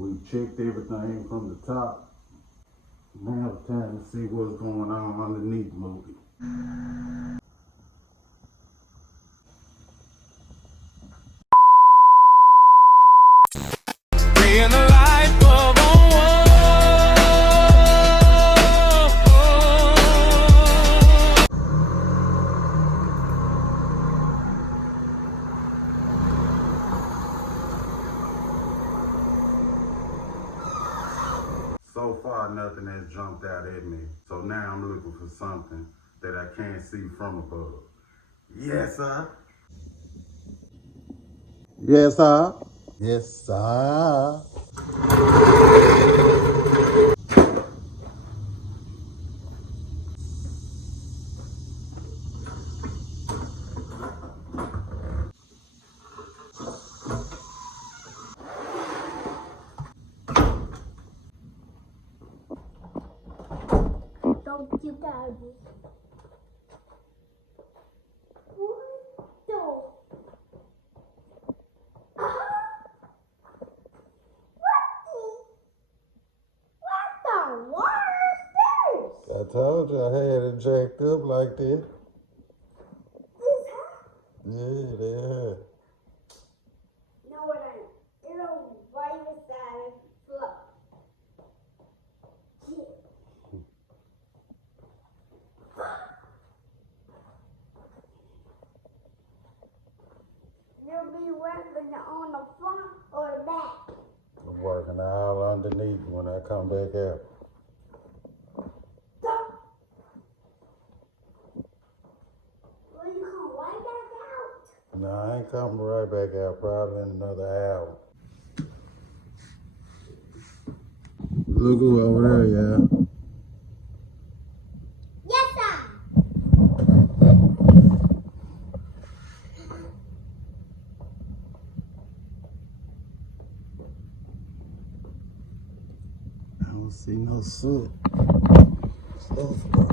We checked everything from the top. Now it's time to see what's going on underneath Moody. Being a light bulb on wall. So far, nothing has jumped out at me. So now I'm looking for something that I can't see from above. Yes, sir. Yes, sir. Yes, sir. Don't you guys? I told you I had it jacked up like this. Yeah, they had. No, it ain't. It'll right beside the floor. You'll be working on the front or the back. I'm working all underneath when I come back out. Will you come right back out? No, I ain't coming right back out, probably in another hour. Look who over there, yeah. Yes, sir. I don't see no soot. So far.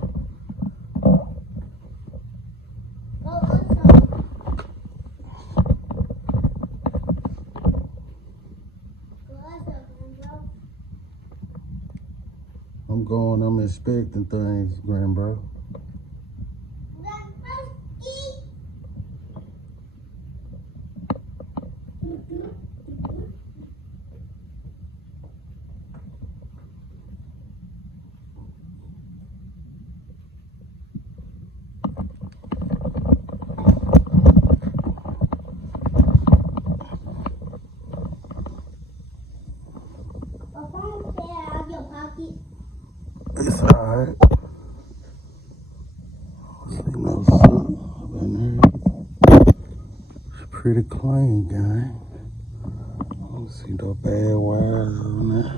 I'm inspecting things, grandbro. It's alright. See no soot up in there. It's pretty clean, gang. I don't see no bad wires on there.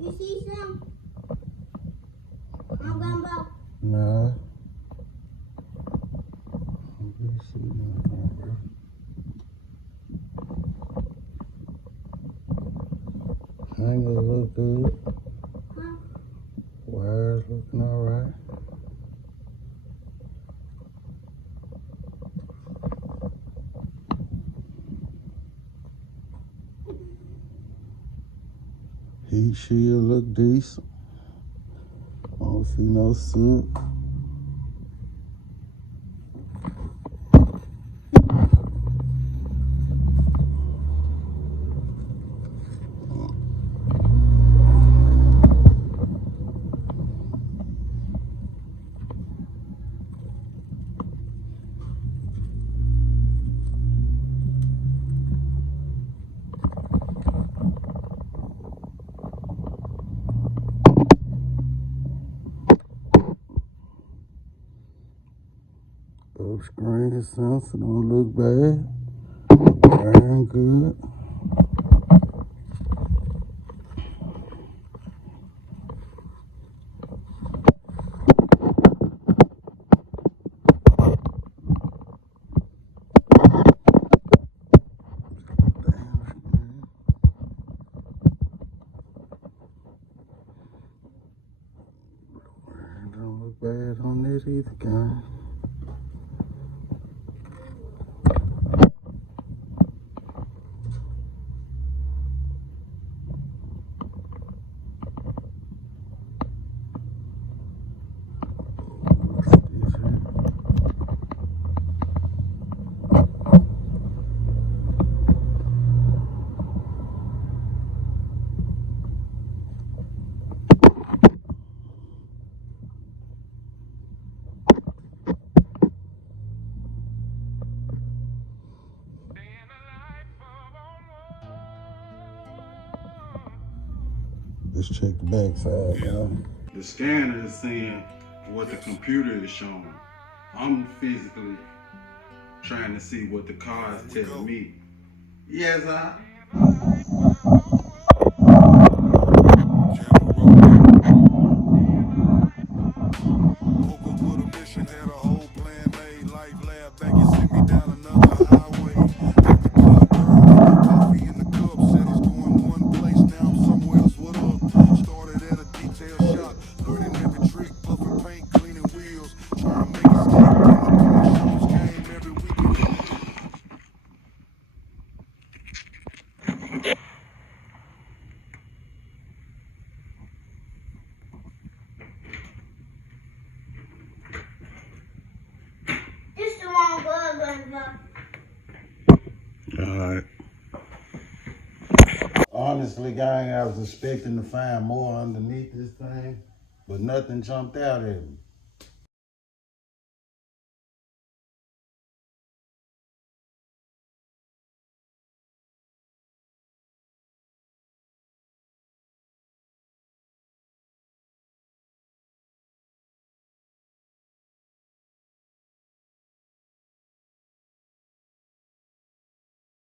You see some? I'm grandbro. Nah. I don't see nothing, bro. Hangers look good. Huh? Wires looking alright. Heat shield look decent. I don't see no soot. Screen sensor don't look bad. Wiring good. Let's check the back side, y'all. The scanner is seeing what the computer is showing. I'm physically trying to see what the car is telling me. Yes, I. This the wrong glove, grandpa. Alright. Honestly, gang, I was expecting to find more underneath this thing, but nothing jumped out at me.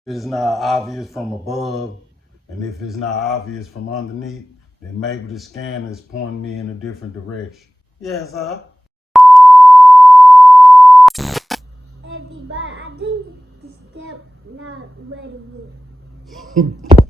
If it's not obvious from above, and if it's not obvious from underneath, then maybe the scanner is pointing me in a different direction. Yes, sir. Everybody, I think the step not ready yet.